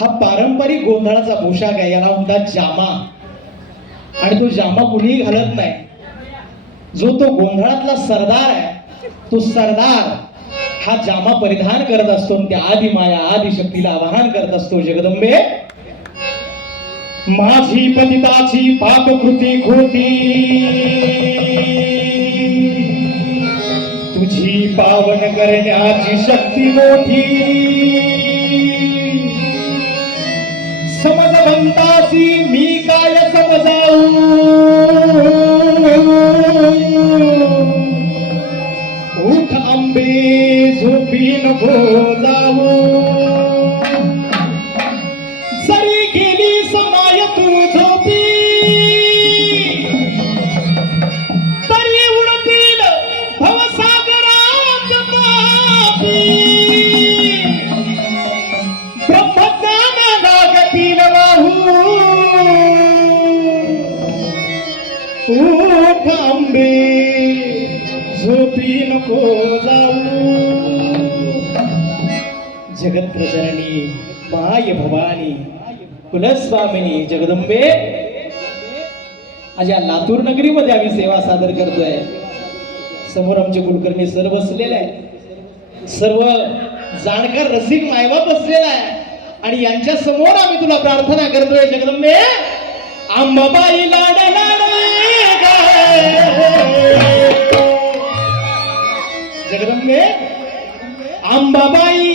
हा पारंपरिक गोंधळाचा पोशाख आहे याला म्हणतात जामा. आणि तो जामा कुणीही घालत नाही. जो तो गोंधळातला सरदार आहे तो सरदार हा जामा परिधान करत असतो त्या आदि माया आदि शक्तीला आवाहन करत असतो जगदंबे. माझी पतिताची पापकृती कृती तुझी पावन करण्याची शक्ती मोठी. जगत्प्रचरणी माय भवानी कुलस्वामिनी जगदंबे. आज या लातूर नगरीमध्ये आम्ही सेवा सादर करतोय. समोर आमचे कुलकर्णी सर बसलेले आहे सर्व जाणकार रसिक मायबाप बसलेला आहे आणि यांच्या समोर आम्ही तुला प्रार्थना करतोय जगदंबे. आंबाबाई जगदंबे आंबाबाई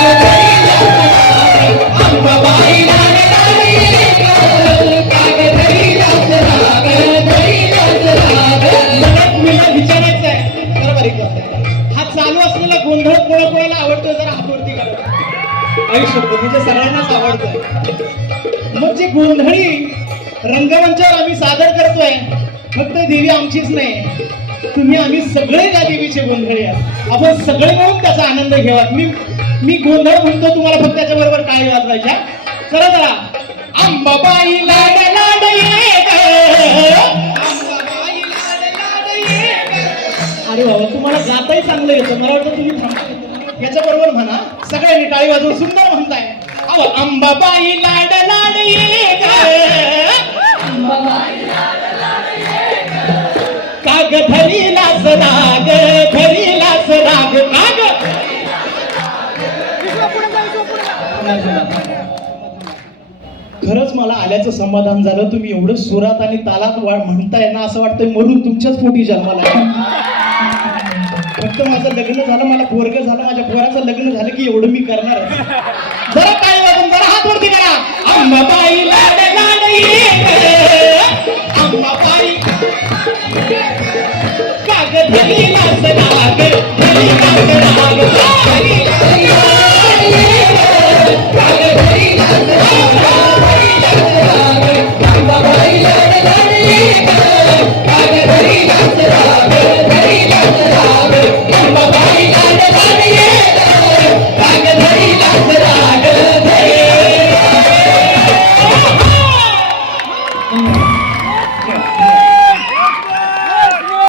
पोळ पोळ्याला आवडतो जरा आपूर्ती करत आई शब्द म्हणजे सगळ्यांनाच आवडतोय. मग जी गोंधळी रंगमंचावर आम्ही सादर करतोय फक्त देवी आमचीच नाही. तुम्ही आम्ही सगळे त्या देवीचे गोंधळी आहात. आपण सगळे म्हणून त्याचा आनंद घेवात मी मी गोंधळ म्हणतो तुम्हाला फक्त त्याच्याबरोबर काय वाजवायच्या चला चला. अंबाबाई लाड लाड अरे बाबा तुम्हाला जाताही चांगलं येतं. मला वाटतं तुम्ही थांबा. याच्या बरोबर म्हणा सगळ्यांनी टाळी वाजवून सुंदर म्हणताय. अहो अंबाबाई लाड लाड ये ग काग धरीला सराग धरीला सराग काग. खरंच मला आल्याचं समाधान झालं. तुम्ही एवढं सुरात आणि तालात वा म्हणताय ना असं वाटतंय मरून तुमच्याच पोटी जन्माला फक्त माझं लग्न झालं मला पोरग झालं माझ्या पोराचं लग्न झालं की एवढं मी करणार जरा काय वाजून जरा हात वरती करा. अंबाबाई लाड लाड अंबाबाई काग धरी लास राग धरी लास राग